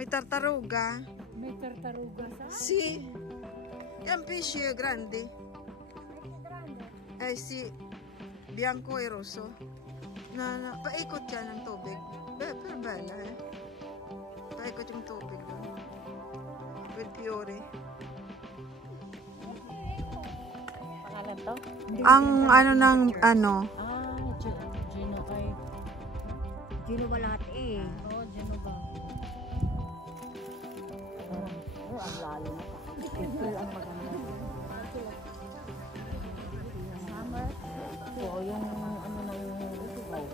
May tartaruga. May tartaruga sa? Si. Yan pesce grande. Eh si bianco e rosso. Paikot yan ng tubig. Pero bala eh. Paikot yung tubig. With fiore. Pangalan to? Ang ano ng ano. Gino kay. Gino ba lahat eh? Oo, Gino ba? Ang lalo na. April ang maganda. Summer. Oo, yung ano na yung wow.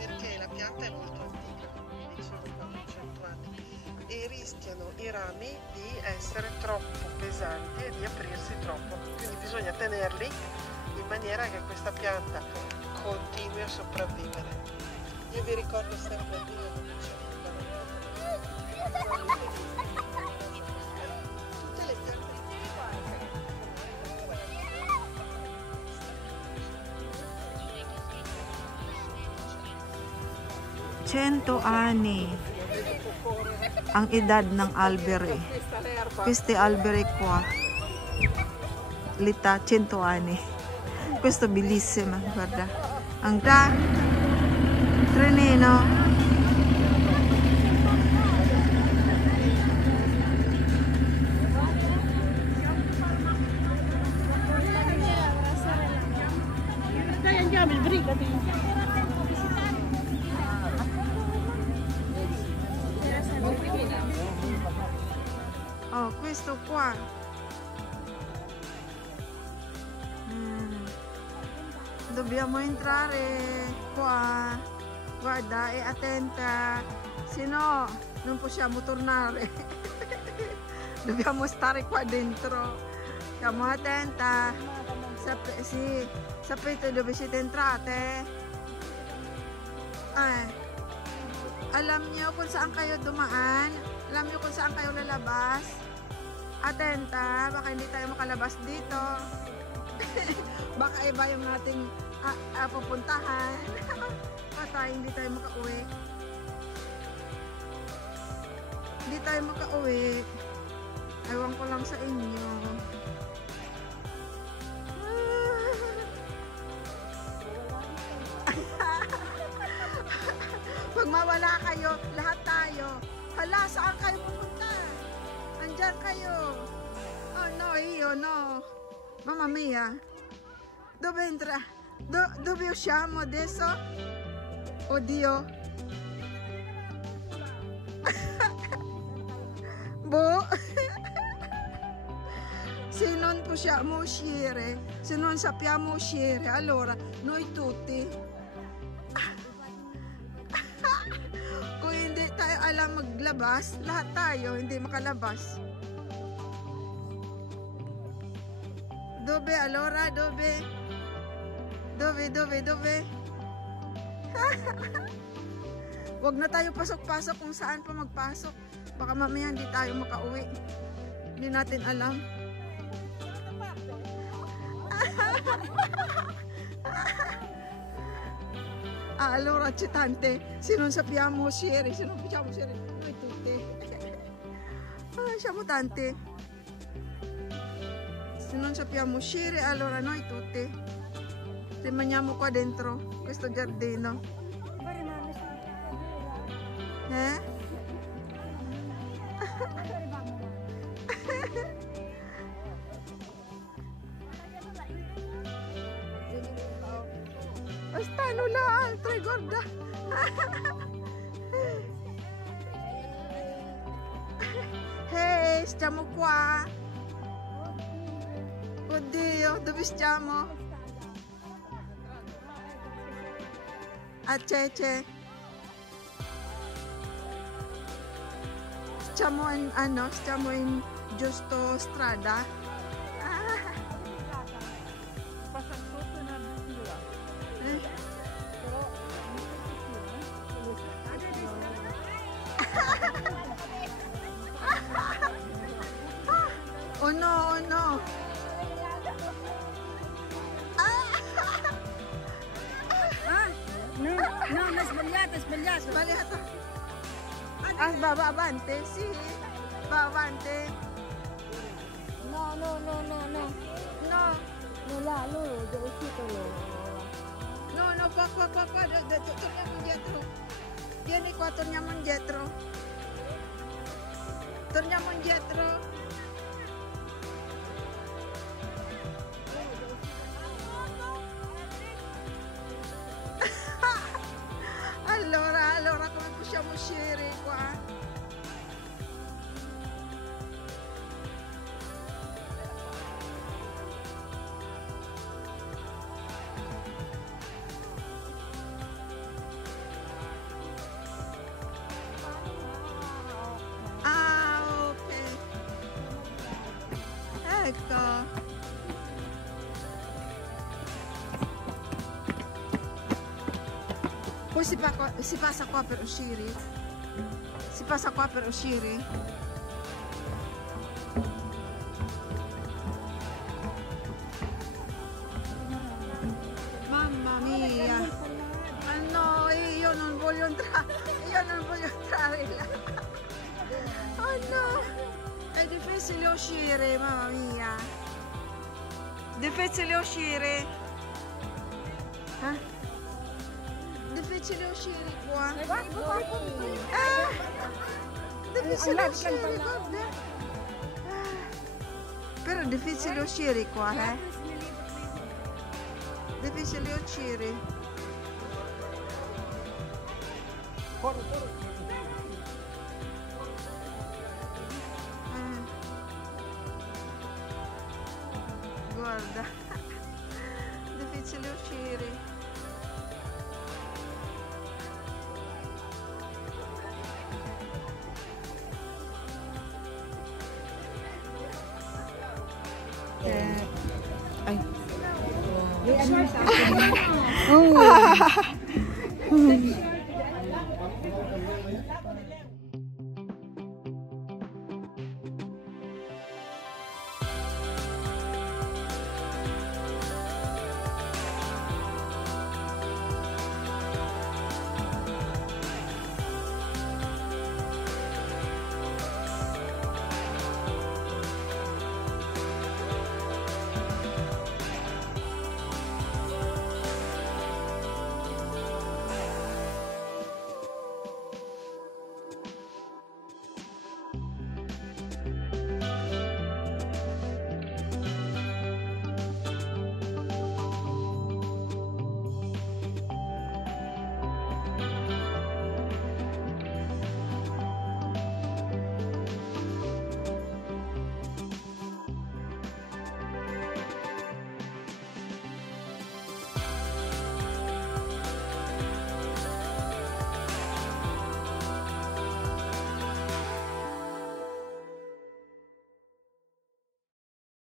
Perché la pianta è molto antica, quindi sono quasi 100 anni, e rischiano i rami di essere troppo pesanti e di aprirsi troppo, quindi bisogna tenerli in maniera che questa pianta continui a sopravvivere. Io vi ricordo sempre di tutte le piante. 100 ang edad ng alberi. Queste alberi qua. L'età 100 anni. Questo bellissima, guarda. Ang da trenino. Oh, questo qua. Dobbiamo entrare qua. Guarda, e attenta, se no non possiamo tornare. Dobbiamo stare qua dentro. Stiamo attenta. Sì, sapete dove siete entrate? Alam niyo kung saan kayo dumaan? Alam niyo kung saan kayo lalabas? Atenta, baka hindi tayo makalabas dito. Baka iba yung ating pupuntahan. Patay, hindi tayo makauwi. Hindi tayo makauwi. Ewan ko lang sa inyo. Pag mawala kayo, lahat tayo. Hala, saan kayo pupunta? Andyan kayo. Oh no, io no. Mamma mia. Dove entra? Dove usciamo adesso? Oddio. Boh. Se non possiamo uscire, se non sappiamo uscire, allora noi tutti, kung hindi tayo alam maglabas, lahat tayo hindi makalabas. Dove allora? Dove? Wag na tayo pasok-pasok kung saan pa magpasok. Baka mamaya hindi tayo makauwi. Hindi natin alam. Allora c'è tante, se non sappiamo uscire, noi tutti. Siamo tanti. Se non sappiamo uscire, allora noi tutti rimaniamo qua dentro questo giardino. Stanno là altre, guarda. Hey, stiamo qua. Oddio, dove stiamo? A Cece. Stiamo in giusto strada. Oh no, oh no. No, no, sbagliato, sbagliato. Sbagliato. Ah, va avanti, sì. Va avanti. No, no, no, no, no. No, No, là, loro, è uscito loro. no, qua, torniamo indietro. Vieni qua, torniamo indietro. Torniamo indietro. Allora, come possiamo uscire qua? Ah, ok. Ecco. Poi si passa qua per uscire? Si passa qua per uscire? Mamma mia! Ma no, io non voglio entrare! Io non voglio entrare là! Oh no! È difficile uscire, mamma mia! Difficile uscire! Eh? Difficile uscire qua. Difficile uscire, guarda. Però è difficile uscire qua, eh? Difficile uscire. Guarda. Difficile uscire. Ay. Ano sa akin?